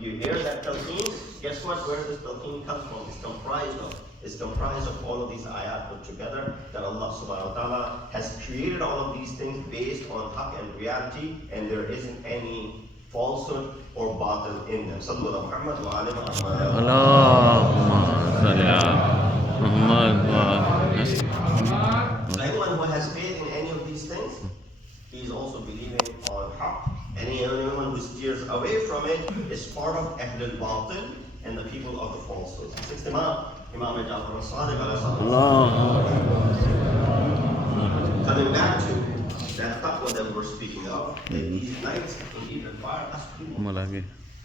You hear that talqeen, guess what? Where this talqeen comes from? It's comprised of all of these ayat put together, that Allah subhanahu wa ta'ala has created all of these things based on haqq and reality, and there isn't any falsehood or batil in them. Sallu ala Muhammad wa ala Muhammad. Allahumma salli ala Muhammad wa So anyone who has faith in any of these things, he is also believing on haqq. And anyone who steers away from it is part of Ahl-e-Bait and the people of the falsehoods. Sixth Imam, Imam Jafar al-Sadiq alayhi salam. Coming back to that taqwa that we're speaking of, that these nights indeed require us to do.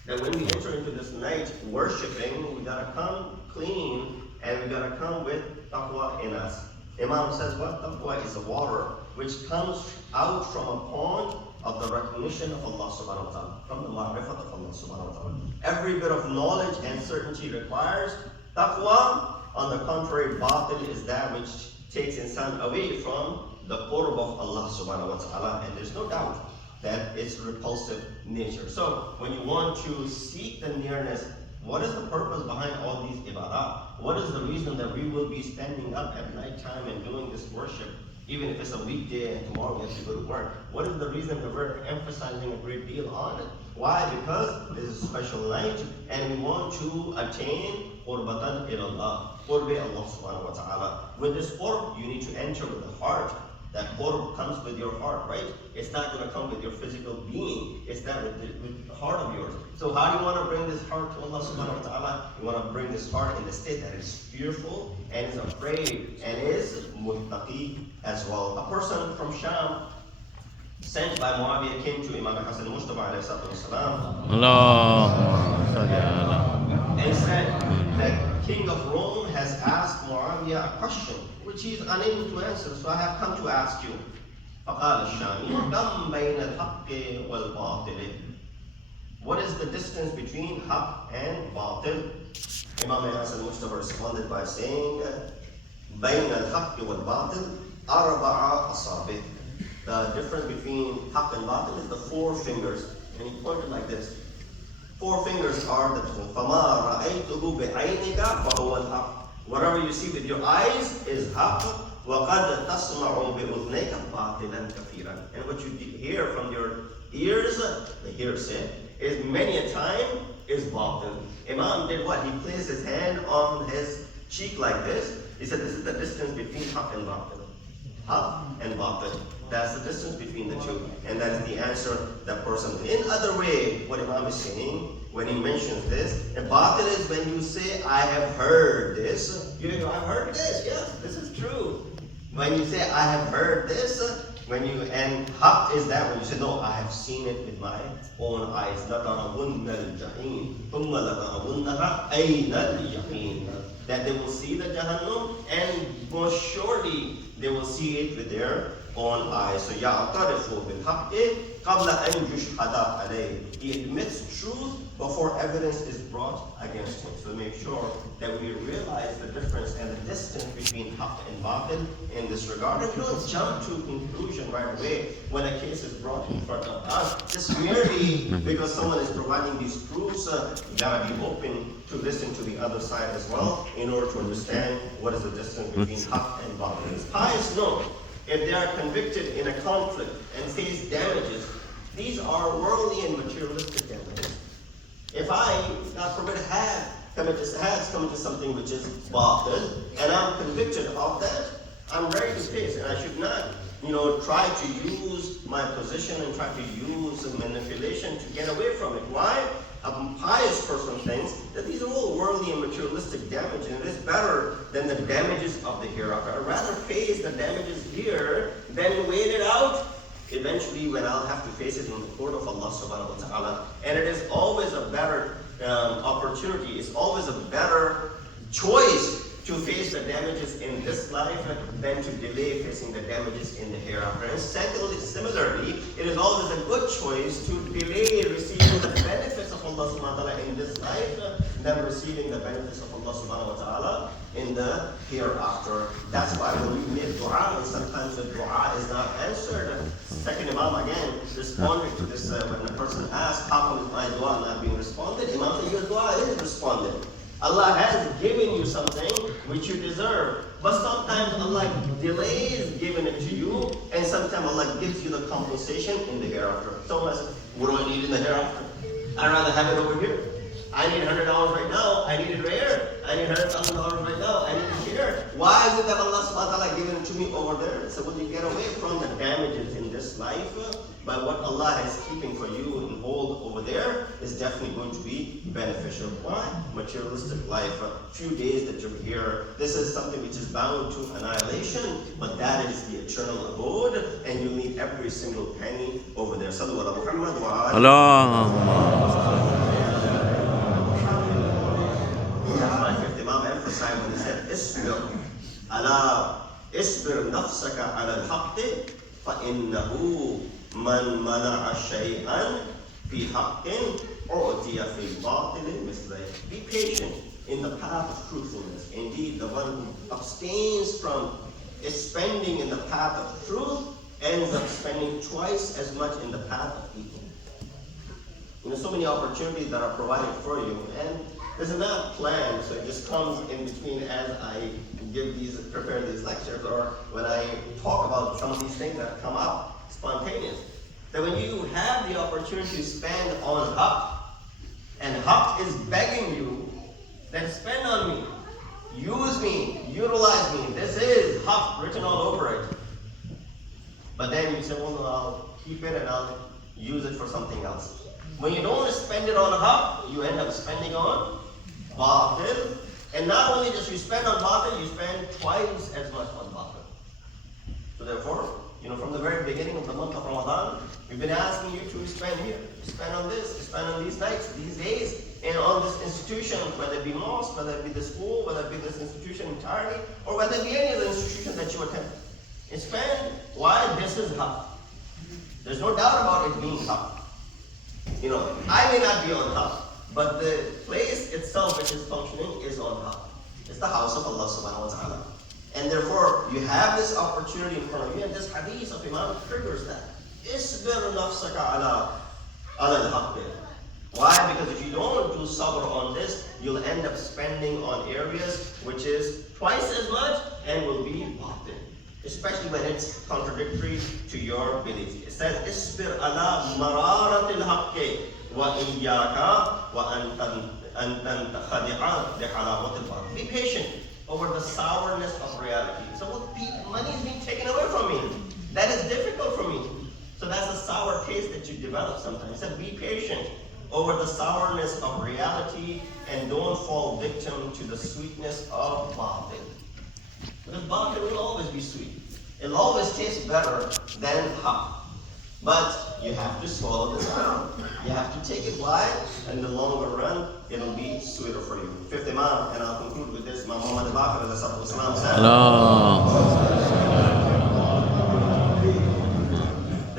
That when we enter into this night worshipping, we gotta come clean and we gotta come with taqwa in us. Imam says what? Taqwa is a water which comes out from a pond of the recognition of Allah subhanahu wa ta'ala, from the ma'rifat of Allah subhanahu wa ta'ala. Every bit of knowledge and certainty requires taqwa. On the contrary, batil is that which takes insan away from the qurb of Allah subhanahu wa ta'ala, and there's no doubt that it's repulsive nature. So when you want to seek the nearness, what is the purpose behind all these ibadah? What is the reason that we will be standing up at night time and doing this worship, even if it's a weekday and tomorrow we have to go to work? What is the reason that we're emphasizing a great deal on it? Why? Because this is a special night and we want to attain qurbatan ilallah, qurbi Allah subhanahu wa ta'ala. With this qurb, you need to enter with the heart. That qurb comes with your heart, right? It's not going to come with your physical being. It's that with the heart of yours. So how do you want to bring this heart to Allah subhanahu wa ta'ala? You want to bring this heart in the state that is fearful and is afraid and is muttaqi as well. A person from Sham sent by Muawiyah came to Imam Hassan Mujtaba alayhi salatu wasalam. Allahumma salli ala. And said that king of Rome has asked Muawiyah a question which he is unable to answer, so I have come to ask you. فقال الشامي كم بين الحق والباطل. What is the distance between haqq and batil? Imam Hassan Mujtaba responded by saying, بين الحق والباطل أربع أصابع. The difference between haqq and batil is the four fingers, and he pointed like this. Four fingers are the فما رأيته بعينك فهو الحق. Whatever you see with your eyes is haqq. وَقَدْ تَسْمَعُ بِأُذْنَيْكَ بَاطِلًا كَثِيرًا. And what you hear from your ears, the hearsay, is many a time is batil. Imam did what? He placed his hand on his cheek like this. He said this is the distance between haqq and batil. Haqq and batil. That's the distance between the two. And that is the answer that person. In other way, what Imam is saying, when he mentions this, and batil is when you say, I have heard this. You know, I've heard this. Yes, this is true. When you say, I have heard this, and haqq is that when you say, no, I have seen it with my own eyes. لَتَرَوُنَّ الْجَحِيمِ ثُمَّ لَتَرَوُنَّهَا أَيْنَ الْيَقِينَ. That they will see the Jahannam, and most surely they will see it with their own eyes. So يَعْتَرِفُ بِالْحَقِّ قَبْلَ أَنْ يُشْهَدَ عَلَيْهِ. He admits truth before evidence is brought against him. So make sure that we realize the difference and the distance between haqq and batil in this regard. And we don't jump to conclusion right away when a case is brought in front of us. Just merely because someone is providing these proofs, you gotta be open to listen to the other side as well in order to understand what is the distance between haqq and batil. It's pious know if they are convicted in a conflict and face damages, these are worldly and materialistic damages. If I, God forbid, had committed something which is batil, and I'm convicted of that, I'm ready to face, and I should not, try to use my position and try to use manipulation to get away from it. Why? A pious person thinks that these are all worldly and materialistic damages, and it is better than the damages of the hereafter. I'd rather face the damages here than wait it out eventually when I'll have to face it in the court of Allah subhanahu wa ta'ala. And it is always a better opportunity, it's always a better choice to face the damages in this life than to delay facing the damages in the hereafter. And secondly, similarly, it is always a good choice to delay receiving the benefits of Allah subhanahu wa ta'ala in this life than receiving the benefits of Allah subhanahu wa ta'ala in the hereafter. That's why when we make dua, and sometimes the dua is not answered. Second Imam again responded to this when the person asked, how come is my dua not being responded? Imam from them. Allah has given you something which you deserve. But sometimes Allah delays giving it to you, and sometimes Allah gives you the compensation in the hereafter. Someone says, what do I need in the hereafter? I'd rather have it over here. I need $100 right now. I need it right here. I need $100,000 right now. I need it here. Why is it that Allah subhanahu wa ta'ala giving it to me over there? So when you get away from the damages in this life, by what Allah is keeping for you and hold over there is definitely going to be beneficial. Why? Materialistic life. A few days that you're here, this is something which is bound to annihilation, but that is the eternal abode, and you need every single penny over there. Sallu ala Muhammad wa ala. Allahumma. That's my fifth Imam emphasized when he said, isbir nafsaka ala al-haqqi fa-innahu man mana'a shay'an fi haqqin u'tiya fi batilin mislayh. Be patient in the path of truthfulness. Indeed, the one who abstains from spending in the path of truth ends up spending twice as much in the path of evil. You know, so many opportunities that are provided for you, and this is not planned, so it just comes in between as I prepare these lectures, or when I talk about some of these things that come up spontaneous. That when you have the opportunity to spend on haqq, and haqq is begging you, then spend on me, use me, utilize me. This is haqq written all over it. But then you say, well, no, I'll keep it and I'll use it for something else. When you don't spend it on haqq, you end up spending on batil. And not only just you spend on batil, you spend twice as much on batil. So therefore, you know, from the very beginning of the month of Ramadan, we've been asking you to spend here, spend on this, spend on these nights, these days, and on this institution, whether it be mosque, whether it be the school, whether it be this institution entirely, or whether it be any of the institutions that you attend. And spend. Why? This is haqq. There's no doubt about it being haqq. You know, I may not be on haqq, but the place itself which is functioning is on haqq. It's the house of Allah subhanahu wa ta'ala. And therefore, you have this opportunity in front of you, and this hadith of Imam triggers that. Isbir nafsaka ala al-haqq. Why? Because if you don't do sabr on this, you'll end up spending on areas which is twice as much and will be batil. Especially when it's contradictory to your belief. It says, Isbir ala mararatil haqqi wa iyyaka wa an tantakhadi'a li halawatil batil. Be patient over the sourness of reality. So money is being taken away from me. That is difficult for me. So that's a sour taste that you develop sometimes. He said, be patient over the sourness of reality and don't fall victim to the sweetness of batil. Because batil will always be sweet. It'll always taste better than haqq. But you have to swallow this down. You have to take it. Why? In the longer run, it'll be sweeter for you. Fifth Imam, and I'll conclude with this. Imam Muhammad al-Baqir said,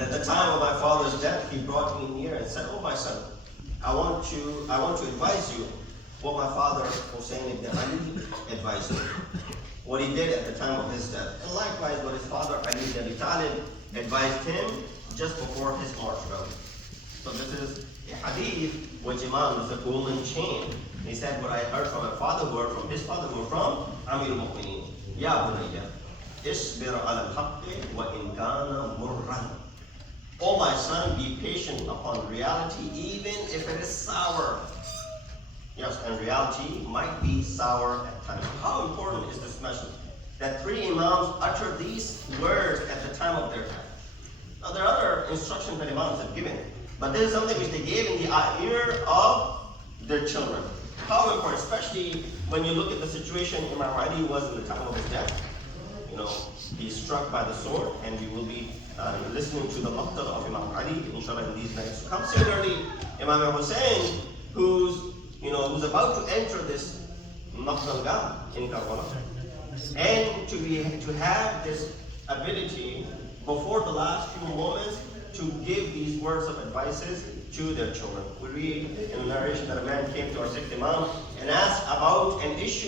at the time of my father's death, he brought me near and said, oh my son, I want to advise you what my father Hussein ibn Ali advised me. What he did at the time of his death. And likewise what his father Ali ibn Abi Talib advised him just before his martyrdom. So this is a hadith which Imam is a golden chain. He said what I heard from my father, who heard from his father, who heard from Amir al-Mu'mineen. Ya bunayya, isbir ala al-haqqi wa in kana murran. Oh my son, be patient upon reality, even if it is sour. Yes, and reality might be sour at times. How important is this message? That three Imams uttered these words at the time of their death. Now there are other instructions that Imams have given, but this is something which they gave in the ear of their children. How important, especially when you look at the situation Imam Ali was in the time of his death. You know, he's struck by the sword, and we will be listening to the maqtal of Imam Ali, inshallah, in these nights to come. Similarly, Imam Hussein, who's about to enter this maqtal in Karbala, and to have this ability before the last few moments to give these words of advices to their children. We read in the narration that a man came to our sixth Imam and asked about an issue